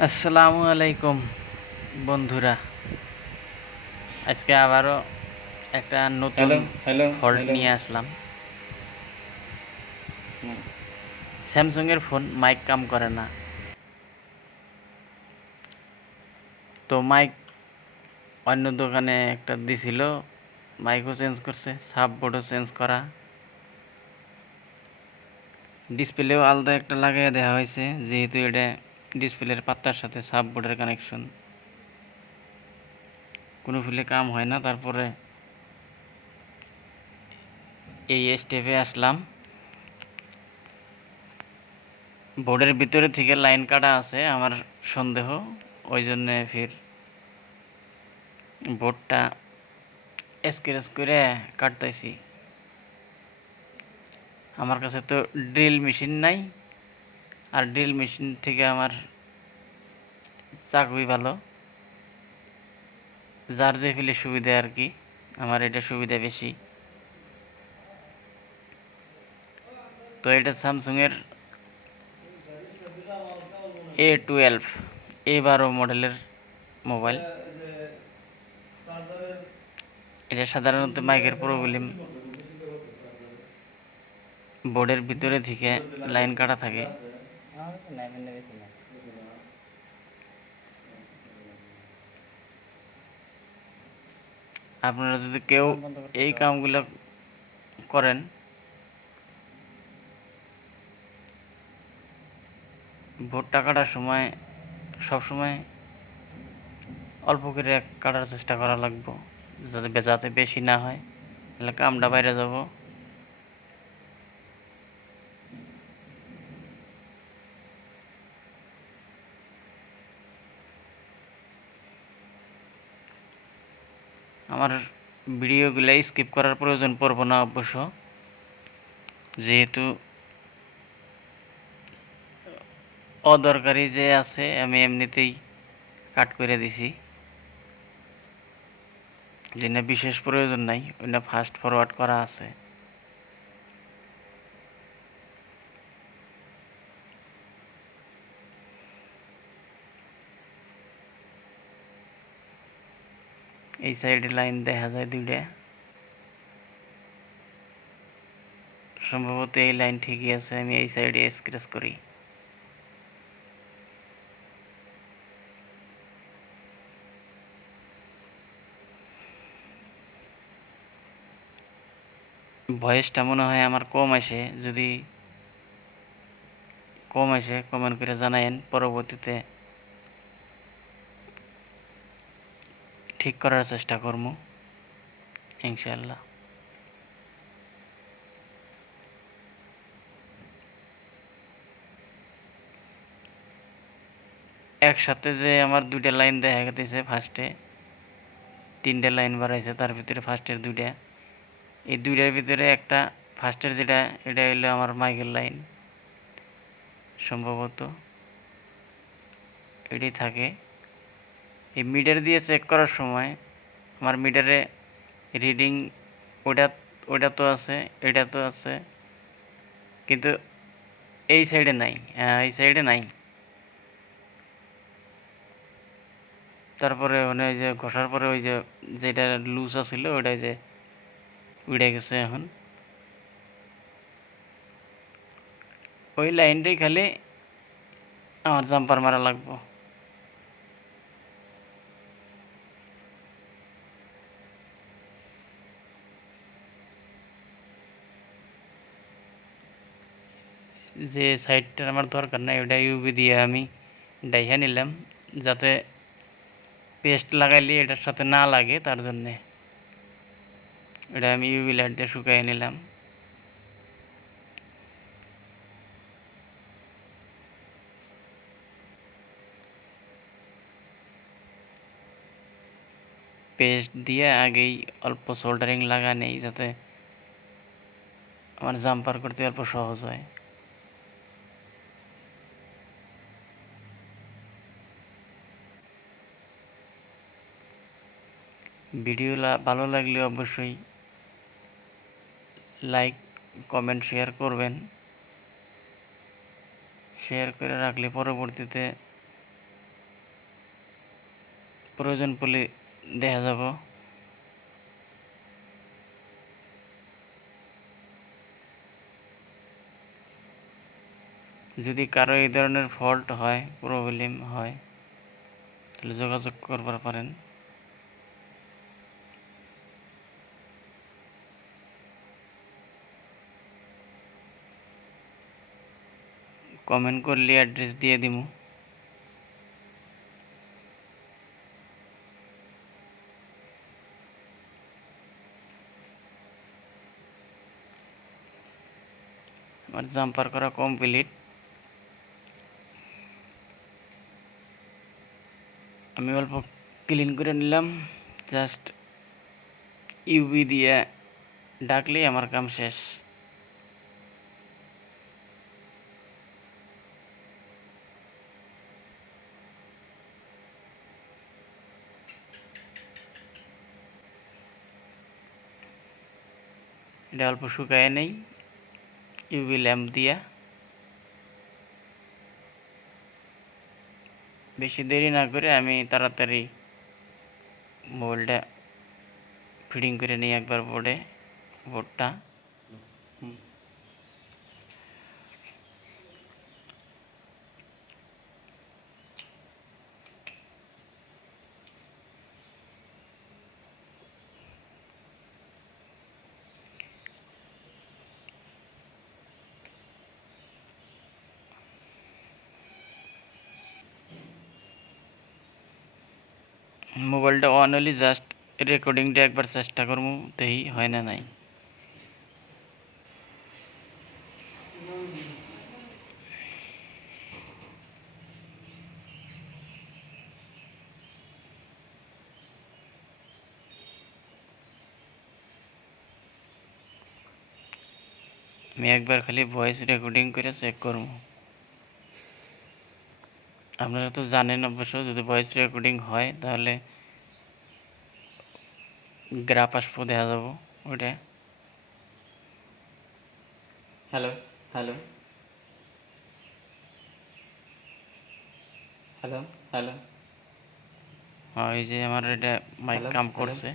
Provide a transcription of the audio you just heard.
আসসালামু আলাইকুম বন্ধুরা। আজকে আবারও একটা নতুন হ্যালো হ্যালো ফল্ট হ্যালো। নিয়ে আসলাম। স্যামসাংয়ের ফোন মাইক কাম করে না। তো মাইক অন্য দোকানে একটা দিছিল, মাইকও চেঞ্জ করছে, সাববোর্ডও চেঞ্জ করা, ডিসপ্লেও আলাদা একটা লাগাইয়া দেওয়া হয়েছে, যেহেতু এটা ডিসপ্লের পাত্তার সাথে সাববোর্ডের কানেকশন। কোনো ফিলে কাম হয় না। তারপরে এই স্টেপে আসলাম। বোর্ডের ভিতরে থেকে লাইন কাটা আছে আমার সন্দেহ, ওই জন্যে ফির বোর্ডটা স্ক্র্যাচ করে কাটতেছি। আমার কাছে তো ড্রিল মেশিন নাই, আর ড্রিল মেশিন থেকে আমার চাকুই ভালো, যার যে ফিলে সুবিধা আর কি। আমার এটা সুবিধা বেশি। তো এটা স্যামসুংয়ের A12 A12 মডেলের মোবাইল। এটা সাধারণত মাইকের প্রবলেম, বোর্ডের ভিতরে থেকে লাইন কাটা থাকে। আপনারা যদি কেউ এই কামগুলো করেন, বোর্ডটা কাটার সময় সবসময় অল্প করে কাটার চেষ্টা করা লাগবে, যাতে বেশি না হয়, তাহলে কামটা বাইরে যাব। আমার ভিডিওগুলো স্কিপ করার প্রয়োজন পড়বো না অবশ্য, যেহেতু অদরকারি যে আছে আমি এমনিতেই কাট করে দিছি, যেটা বিশেষ প্রয়োজন নাই ওইটা ফাস্ট ফরওয়ার্ড করা আছে। এই সাইডে লাইন দেখা যায় দুইটা, সম্ভবত এই লাইন ঠিকই আছে। আমি এই সাইডে স্ক্র্যাচ করি। ভয়েসটা মনে হয় আমার কম আসে, যদি কম আসে কমেন্ট করে জানায়েন, পরবর্তীতে ঠিক করার চেষ্টা করবো ইনশাল্লাহ। একসাথে যে আমার দুইটা লাইন দেখা গেছে, ফার্স্টে তিনটে লাইন বাড়াইছে, তার ভিতরে ফার্স্টের দুইটা, এই দুইটার ভিতরে একটা ফার্স্টের যেটা, এটা হইলো আমার মাইকের লাইন সম্ভবত, এটাই থাকে। এই মিটার দিয়ে চেক করার সময় আমার মিটারে রিডিং ওটা ওটা তো আছে, এটা তো আছে, কিন্তু এই সাইডে নাই, এই সাইডে নাই। তারপরে ওই যে ঘষার পরে ওই যে যেটা লুজ আছিল ওটাই যে উড়ে গেছে। এখন ওই লাইনটাই খালি আমার জাম্পার মারা লাগবো। যে সাইডটার আমার দরকার নাই ওটা ইউবি দিয়ে আমি ডাইহা নিলাম, যাতে পেস্ট লাগাইলে এটার সাথে না লাগে, তার জন্যে এটা আমি ইউবি লাইট দিয়ে শুকাই নিলাম। পেস্ট দিয়ে আগেই অল্প সোল্ডারিং লাগা নেই, যাতে আমার জাম্পার করতে অল্প সহজ হয়। ভিডিও ভালো লাগলে অবশ্যই লাইক কমেন্ট শেয়ার করবেন। শেয়ার করে রাখলে পরবর্তীতে প্রয়োজন পড়লে দেখা যাব। যদি কারো এই ধরনের ফল্ট হয়, প্রবলেম হয়, তাহলে যোগাযোগ করবার পারেন। কমেন্ট করলে অ্যাড্রেস দিয়ে দিমু। আমার জাম্পার করা কমপ্লিট। আমি অল্প ক্লিন করে নিলাম, জাস্ট ইউভি দিয়ে ডাকলেই আমার কাম শেষ। এটা অল্প শুকায় নেই ইউভি ল্যাম্প দিয়া। বেশি দেরি না করে আমি তাড়াতাড়ি মোবাইলটা ফিটিং করে নিই একবার বোর্ডটা। মোবাইলটা অন হলে জাস্ট রেকর্ডিংটা একবার চেষ্টা করবো, তাই হয় না নাই। আমি একবার খালি ভয়েস রেকর্ডিং করে চেক করব। আপনারা তো জানেন অবশ্য, যদি ভয়েস রেকর্ডিং হয় তাহলে গ্রাফ আসবো, দেখা যাবো ওইটা। Hello hello hello hello. হ্যাঁ, এই যে আমার এটা মাইক কাম করছে।